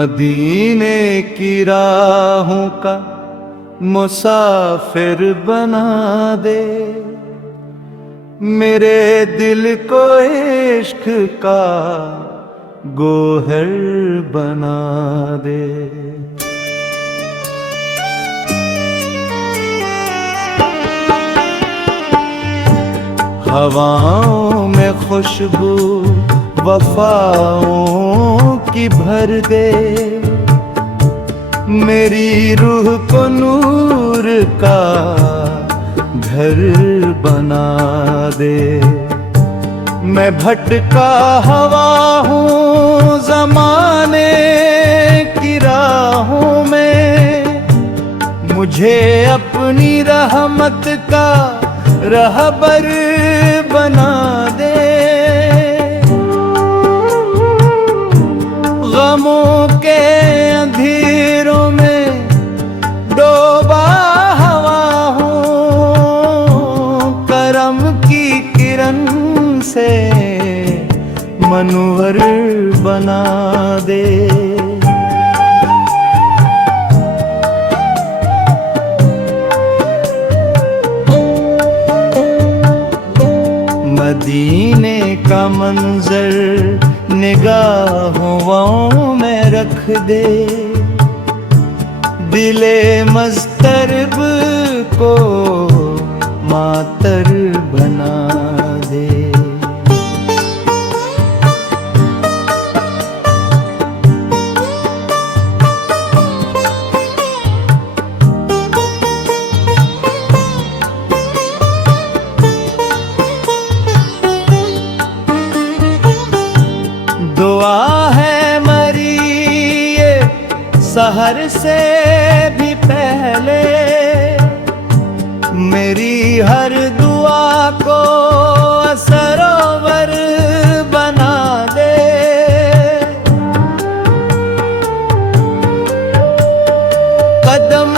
मदीने की राहों का मुसाफिर बना दे, मेरे दिल को इश्क का गोहर बना दे। हवाओं में खुशबू वफाओं की भर दे, मेरी रूह को नूर का घर बना दे। मैं भटका हवा हूँ ज़माने की राहों में, मुझे अपनी रहमत का रहबर बना दे। गमों के अंधेरों में डूबा हवा हूँ, करम की किरण से मनवर बना दे। मदीने का मंजर निगाहों में रख दे, दिले मस्तरब को मातर बना दे। दुआ है मरी ये सहर से भी पहले, मेरी हर दुआ को सरोवर बना दे। कदम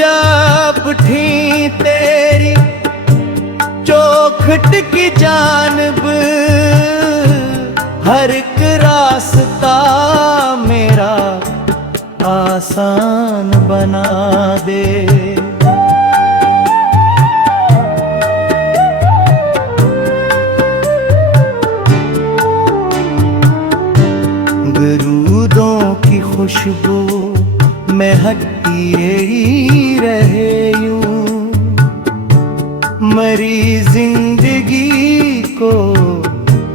जब उठी तेरी चौखट की जानब, हर एक रास्ता मेरा आसान बना दे। दरूदों की खुशबू महकती ही रहे यूं, मरी जिंदगी को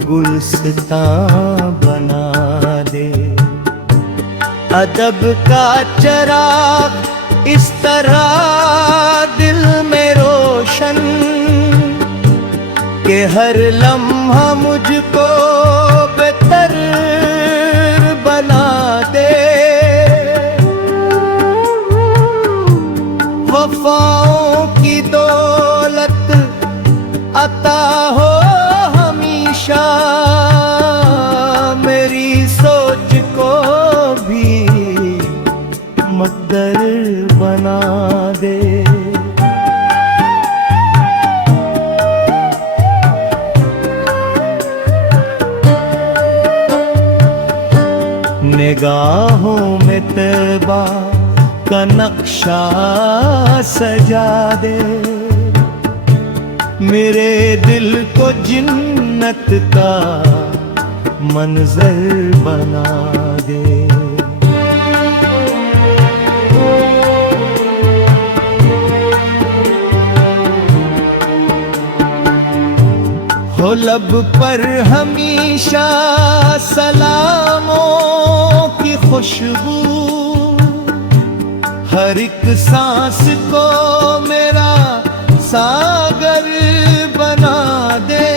गुलस्तां बना दे। अदब का चराग इस तरह दिल में रोशन, कि हर लम्हा मुझको बेहतर बना दे। वफाओं की दौलत अता हो हमेशा, मेरी सोच को भी मुक़द्दर बना दे। निगाहों में तौबा का नक्शा सजा दे, मेरे दिल को जन्नत का मंजर बना दे। हो लब पर हमेशा सलामों की खुशबू, हर एक सांस को मेरा सागर बना दे।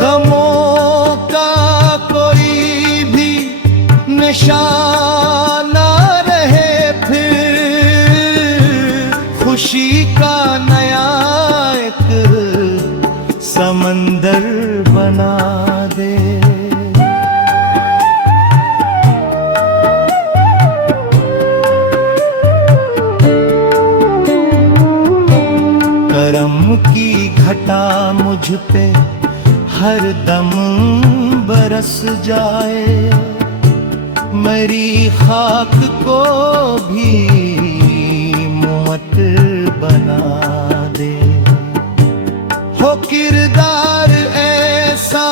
गमों का कोई भी निशान ना रहे, फिर खुशी का नया एक समंदर बना दे। करम की घटा मुझ पे हर दम बरस जाए, मेरी खाक को भी मुअत बना दे। हो किरदार ऐसा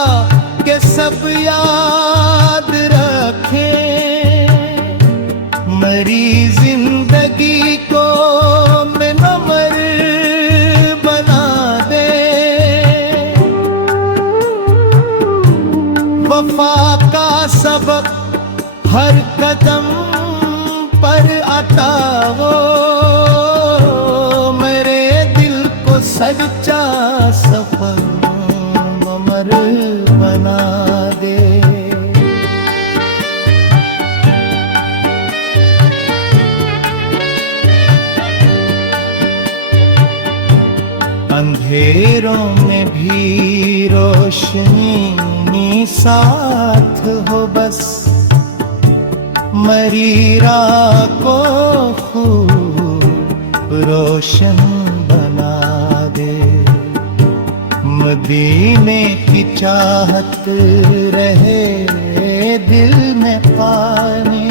कि सब याद रखे, मेरी जिंदगी को मुनव्वर बना दे। वफा का सबक हर कदम पर आता हो, मेरे दिल को सच्चा सफर ममर बना दे। अंधेरों में भी रोशनी साथ हो, बस मेरी राह को खूब रोशन बना दे। मदीने की चाहत रहे दिल में पानी,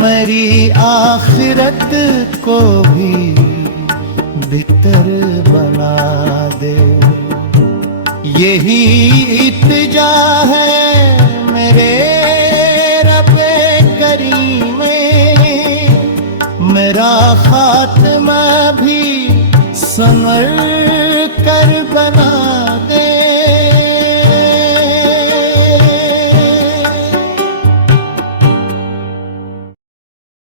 मेरी आखिरत को भी बितर बना दे। यही इल्तिजा है मेरे